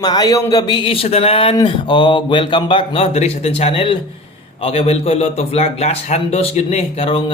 Maayong gabi sa tanan o welcome back no diri sa ating channel. Okay, welcome lot of vlog last handos gyud ni karong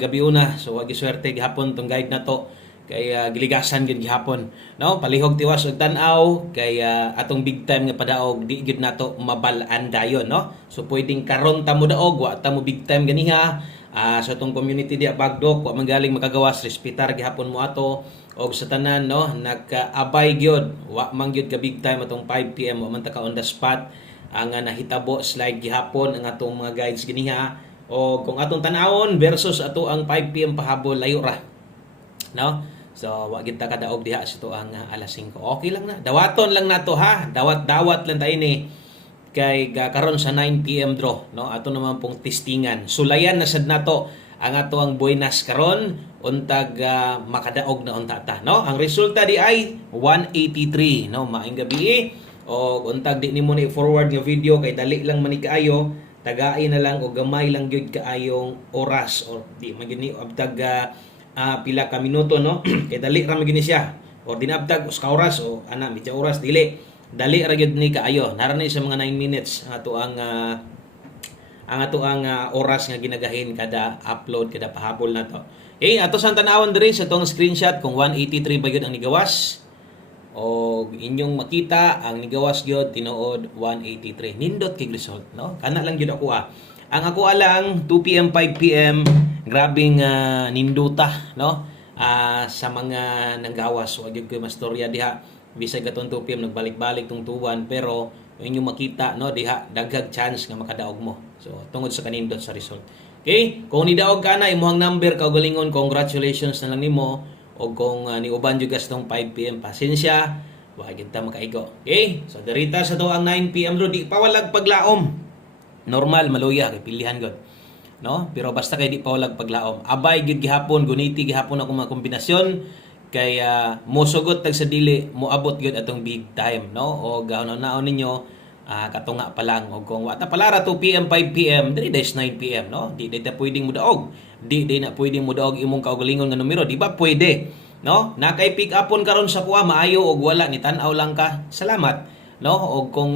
gabi una. So wag swerte gihapon tong guide na to kay giligasan gyud gihapon. No, palihog tiwas og tan-aw kay atong big time nga padaog di gyud nato mabal-an dayon no. So pwedeng karon ta mo daog wa ta mo big time ganiha. Sa itong community diya Bagdok, wa manggaling makagawas, respetar gihapon mo ato og sa tanan no nagkaabay gyud wa man gyud ka big time atong 5 PM wa man ta ka on the spot ang nahitabo slide gihapon ang atong mga guides giniha o kung atong tan-awon versus ato ang 5 PM pahabol layo ra no. So wa gid ta kadaog diha sa to ang alas 5. Okay lang na, dawaton lang nato ha, dawat-dawat lang tayo ni kay karon sa 9 PM draw no ato naman pong testingan sulayan na sad nato ang ato ang buenas karon untag makadaog na unta ta no. Ang resulta di ay 183 no. Maayong gabi o untag di nimo ni forward nga video kay dali lang man ni kaayo, tagay na lang o gamay lang gyud kaayong oras o di man gini abtag pila ka minuto no kay dali ra man gini siya o dinabtag uska oras o ana medya oras dali ra gyud ni kaayo narani sa mga 9 minutes ang ato ang oras nga ginagahin kada upload kada pahabol na to. Okay, ato sang tan-awon diri sa tong screenshot kung 183 ba gyud ang nigawas o inyong makita ang nigawas gyud tinuod 183 nindot kay result no. Kana lang gyud ako ang ako lang 2 PM 5 PM grabing ninduta no sa mga nanggawas wa gyud ko mastorya diha bisag katong 2 PM nagbalik-balik tong tuwan pero inyong makita no diha daghang chance nga makadaog mo. So tungod sa kanindot sa result. Okay, kung nidaog ka na imong number kaugalingon, congratulations na lang nimo o kung niuban jud tong 5 PM pasensya wa gyud ta makaigo. Okay, so derita sa to ang 9 PM ro di pawalag paglaom. Normal maluya kay pilihan gud no, pero basta kay di pawalag paglaom. Abay gyud gihapon guniti gihapon ako mga kombinasyon kay mosugot tag sa dili moabot gyud atong big time no o gahon-naon ninyo katunga pa lang o kung wata palara 2 PM 5 PM dili days 9 PM no di ta pwedeng mudaog di na pwedeng mudaog imong kaugalingon nga numero di ba pwede no nakay pick upon karon sa kuha maayo og wala ni tan-aw lang ka salamat no o kung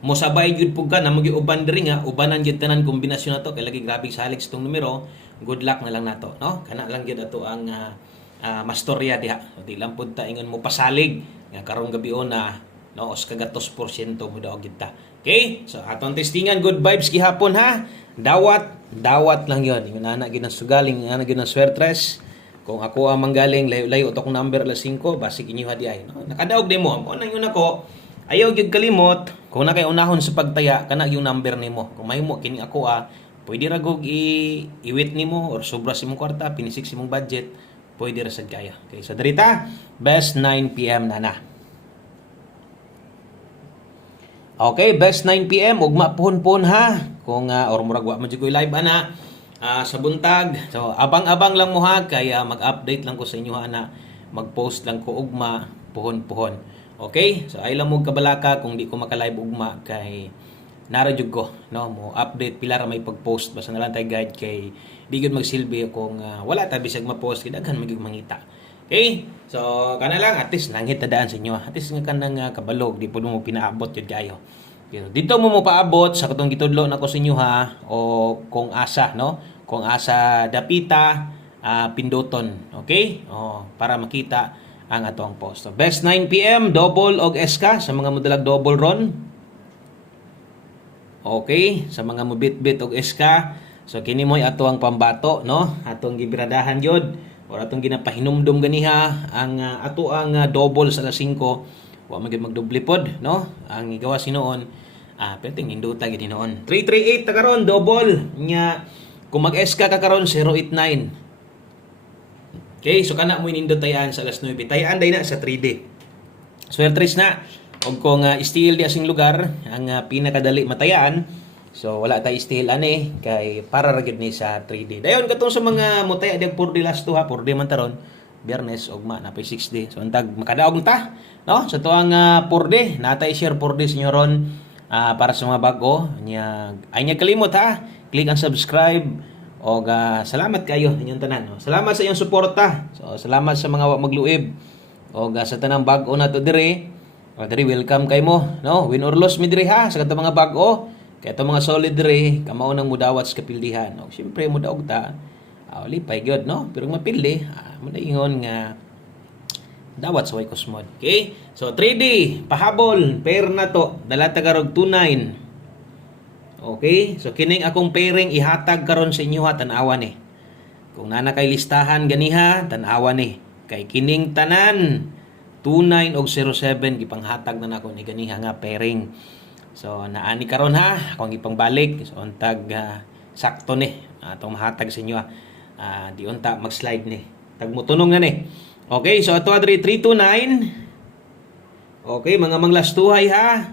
mosabay gyud pug ka na magiuban diri nga ubanan gyud tanan kombinasyon nato kay lagi grabe salig sa tong numero good luck na lang nato no kana lang gyud ato ang mastorya diha di lang pud ta ingon mo pasalig nga karong gabi na no os kagatos porsyento mo daw gyud ta. Okay, so atong testingan good vibes gihapon ha, dawat lang yon ingon ana gyud ang sugaling ana gyud ang swertres kung ako ang manggaling layo-layo to kong number alas 5 basig inyo hadi ay no nakadaog demo mo nang yun ako ayaw gyud kalimot kung na kay unahon sa pagtaya kana yung number nimo kung mahimo kini ako pwede ra gog iwit nimo or sobra sa imong kwarta pinisik sa imong budget pwede ra sad kaya. Okay, so derita best 9 PM na. Okay, best 9 PM ugma puhon-puhon ha kung or murag wa man jud ko live ana sa buntag. So abang-abang lang mo ha kay mag-update lang ko sa inyo ana mag-post lang ko ugma puhon-puhon. Okay, so ay lang mo kabalaka kung di ko maka-live ugma kay nara jud ko no mo update pila ra may pag-post basta na lang tay guide kay di gyud magsilbi kung wala ta bisag ma-post kay daghan magyud mangita. Okay, so kana lang at least langit tadaan sa inyo at least nga kanang kabalog di pud mo pinaabot jud kayo. Okay, dito mo paabot sa katong gitudlo nako sa inyo ha o kung asa no kung asa dapita pinduton okay para makita ang atong post. So, best 9 PM double og SK sa mga modalag double ron. Okay, sa mga mobit-bit og SK. So kini mo'y ato ang pambato no, atong gibiradahan jud or atong ginapahinumdum ganiha ang ato ang double sa alas 5. Wa man gyud magdoble pod no. Ang igawas noon perting induta gid noon. 338 ta karon double nya kung mag-SK ka karon 089. Okay, so kana mo inindot tayaan sa alas 9. Tayaan day na sa 3D. Swertres na. Og kung still di asing lugar, ang pinakadali matayaan, so wala tay still ani kay para ra gyud ni sa 3D. Dayon katong sa mga mutaya di 4D last to ha, 4D man taron. Biyernes ugma na pay 6D. So antag makadaog ta, no? Sa tuang 4D, natay share 4D sinyo ron para sa mga bago. Ay nya kalimot ha. Click ang subscribe. O salamat kayo inyong tanan. No? Salamat sa iyong suporta. So salamat sa mga magluib. O sa tanang bag-o na to dire. O diri welcome kay mo, no? Win or loss mi diri ha sa katong mga bag-o. Kay atong mga solid diri, kamao nang mudawat sa kapildihan. O syempre mudaog ta. Lipay gyud, no? Pero mapildi, mo na ingon nga dawat sa Wykos mod. Okay? So 3D, pahabol, pair na to. Dala ta karog 29. Okay? So kining akong pairing ihatag karon sa inyo ha, tan-awa ni. Kung nana kay listahan ganiha, tan-awa ni. Kay kining tanan 29 og 07 gipanghatag na nako ni ganiha nga pairing. So naani karon ha, akong ipangbalik. So untag sakto ni atong mahatag sa inyo ha. Di unta mag-slide ni. Tag mo tunong na ni. Okay, so ato adri 329. Okay, mga manglastuhay ha.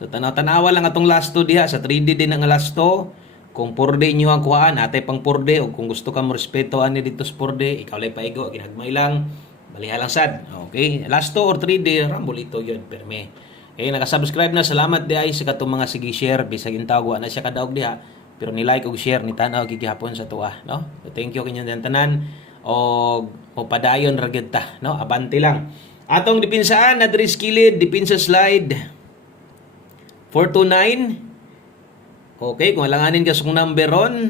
So tanaw-tanawa lang atong lasto diha sa 3D din ang lasto. Kung 4D inyo ang kuhaan, atay pang 4D o kung gusto ka mo respeto ani dito sa 4D, ikaw lay paigo, ginagmay lang. Baliha lang sad. Okay, lasto or 3D rambolito yun perme. Okay, naka-subscribe na, salamat di ay sa katong mga sige share bisag intawgo na siya kadaog diha. Pero ni like og share ni tanaw gigihapon sa tuwa, no? So thank you kinyo tanan og padayon ra gyud ta, no? Abante lang. Atong dipinsaan na diri skilled, dipinsa slide 429. Okay, kung alanganin ka sa number ron,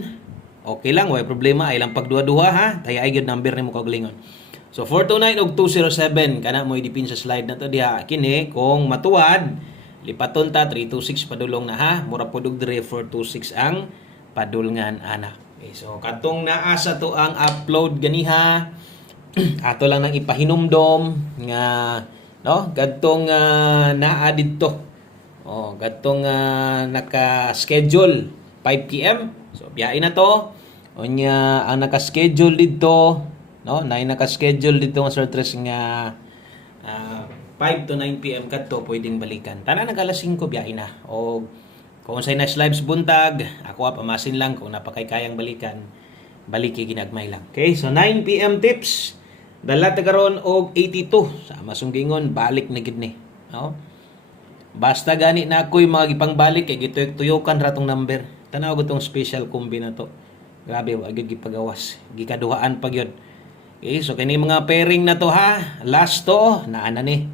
okay lang, way problema, ay lang pagduha-duha ha. Taya ay gyud number nimo kagalingon. So 429 og 207 kana mo idipin sa slide na to diha. Kini kung matuwad lipaton ta 326 padulong na ha. Mura pod og dire 426 ang padulngan ana. Okay, so katong naa sa to ang upload ganiha. Ato lang nang ipahinumdom nga no, kadtong naa didto. Kadtong naka-schedule 5 PM. So biyahe na to. Unya ang naka-schedule didto no, naka-schedule dito nga Sir Tres nga 5 to 9 PM kadto pwedeng balikan. Tanan nag alas 5 biyahe na. O kung say next lives buntag, ako pamasin lang kung napakay kayang balikan, baliki ginagmay lang. Okay, so 9 PM tips. Dala ta karon og 82 sa masunggingon balik na gid ni. No? Basta gani na ako'y mga gipangbalik kay gituyok-tuyokan ratong number. Tanaw ko tong special combi na to. Grabe wa gyud gipagawas. Gikaduhaan pa gyud. Okay, so kini mga pairing na to ha, last to, naana ni.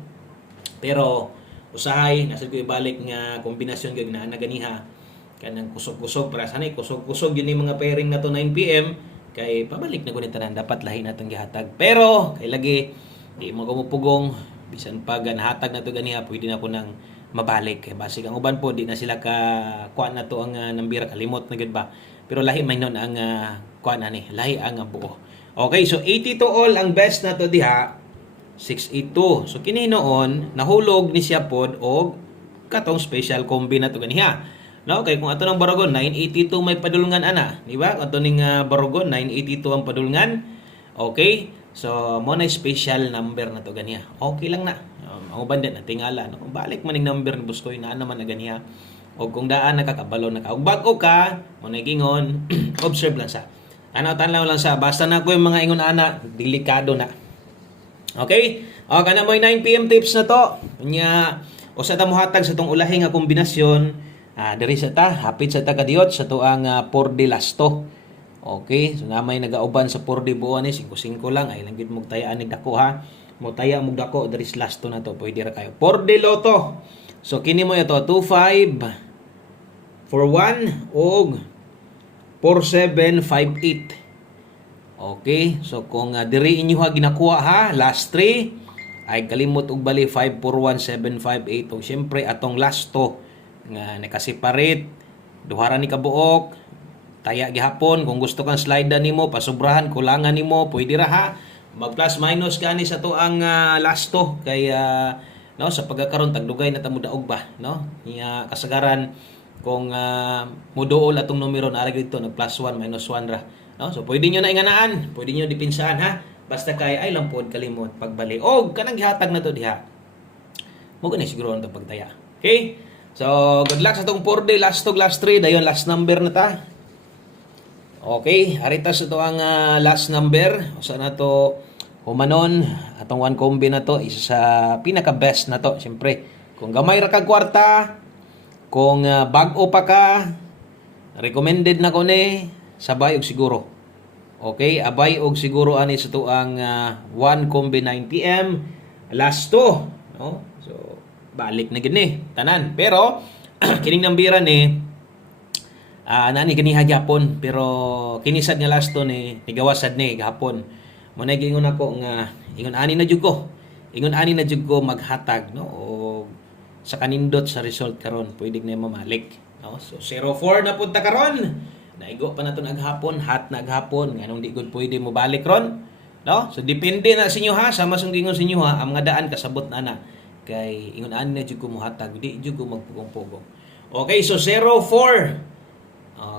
Pero usahay, nasa ko ibalik nga kombinasyon kag naana ganiha. Kanang kusog-kusog para sanay kusog-kusog yun yung mga pairing na to 9 PM kay pabalik na ko ni tanan dapat lahi natong gihatag. Pero kay lagi di mo ko mupugong bisan pa ganahatag na to ganiha pwede na ko nang mabalik kay basig ang uban po di na sila ka kuan na to ang nambira kalimot na gid ba. Pero lahi may non ang kuan na ni, lahi ang buo. Okay, so 80 to all ang best na to diha 682. So kini noon nahulog ni siya pod og katong special combi na to ganiha. No, kay kung ato nang Baragon 982 may padulngan ana, di ba? Ato ning Baragon 982 ang padulngan. Okay? So mo na special number na to ganiha. Okay lang na. Ang uban din natingala no. Kung balik man ning number ni Buskoy na naman na ganiha. O kung daan nakakabalo na ka. Og bag-o ka, mo na gingon, observe lang sa. Tanaw lang sa basta na ko yung mga ingon ana, delikado na. Okay? O kana mo 9 PM tips na to. Nya usa ta mohatag sa tong ulahi nga kombinasyon. Diri sa ta, hapit sa ta kadiyot sa tuang 4D lasto. Okay? So namay nagauban sa 4D buwan ni 5-5 lang ay lang gid mo tayaan ni dako ha. Mo taya mo dako diri sa lasto na to, pwede ra kayo. 4D loto. So kini mo ito 25 41 og 4758. Okay, so kung diri inyo ha ginakuha ha, last 3 ay kalimot og bali 541758. O syempre atong last to nga nakaseparate duhara ni kabuok taya gihapon kung gusto kang slide nimo pasubrahan kulangan nimo pwede ra ha mag plus minus gani sa to ang last to kay no sa pagkakaron tagdugay na ta mudaog ba no niya kasagaran kung muduol atong numero na ara dito nag plus 1 minus 1 ra no so pwede nyo na inganaan pwede nyo dipinsaan ha basta kay ay lang pod kalimot pagbali og kanang gihatag na to diha mo gani siguro ang pagtaya. Okay, so good luck sa tong 4D last 3 dayon last number na ta. Okay, arita sa to ang last number usa na to humanon atong one combi na to isa sa pinaka best na to syempre kung gamay ra kag kwarta kung bag-o pa ka recommended na ko ni sabay og siguro. Okay, abay og siguro ani sa to ang one combi 9 PM last to no so balik na gid ni tanan. Pero kining nambira ni nani gani hagyapon pero kinisad nga lasto ni nigawasad ni gahapon. Mo na gingon ako nga ingon ani na jud ko. Ingon ani na jud ko maghatag no o sa kanindot sa result karon pwede na mamalik no. So 0-4 na punta karon. Naigo pa na to naghapon, hat na naghapon nganong di gud pwede mo balik ron. No? So depende na sa inyo ha, sama sa gingon sa inyo ha, ang mga daan kasabot na na. Kay ingon ani na jud ko mohatag, di jud ko magpugong-pugong. Okay, so 0-4.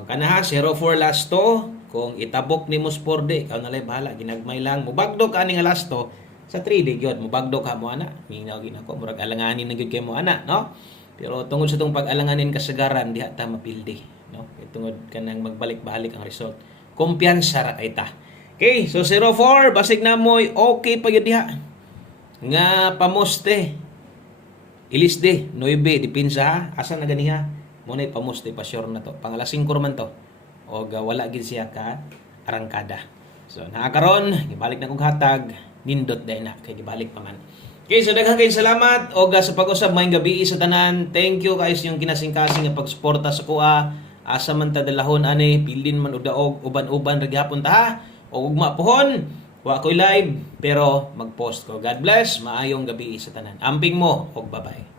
Kana ha, 0-4 last to. Kung itabok ni Mosporde, ikaw na lang bahala. Ginagmay lang. Mubagdo ka ni nga last to. Sa 3 day yun, mubagdo ka mo ana. Minaw ginako, murag alanganin na gyud kay mo ana, no? Pero tungod sa tong pag-alanganin kasagaran, diha ta mapildi, no? Kay tungod kanang magbalik-balik ang result. Kumpiyansa ra kay ta. Okay, so 0-4, basig na mo'y okay pa yun diha. Nga pamoste. Ilisde, 9, dipinsa ha. Asa na ganiha? Muna'y pamoste, pa sure na to. Pangalasing man to. O wala gid siya ka arangkada. So nakakaron, gibalik na kong hatag, nindot dai na kay gibalik pa man. Okay, so daghang kay salamat og sa pag-usab maayong gabi sa tanan. Thank you guys yung kinasing-kasing nga pagsuporta sa kuha. Asa man ta dalahon ani, pilin man og daog uban-uban ra gihapon ta ha. O ugma pohon, wa ko'y live pero mag-post ko. God bless, maayong gabi sa tanan. Amping mo og bye-bye.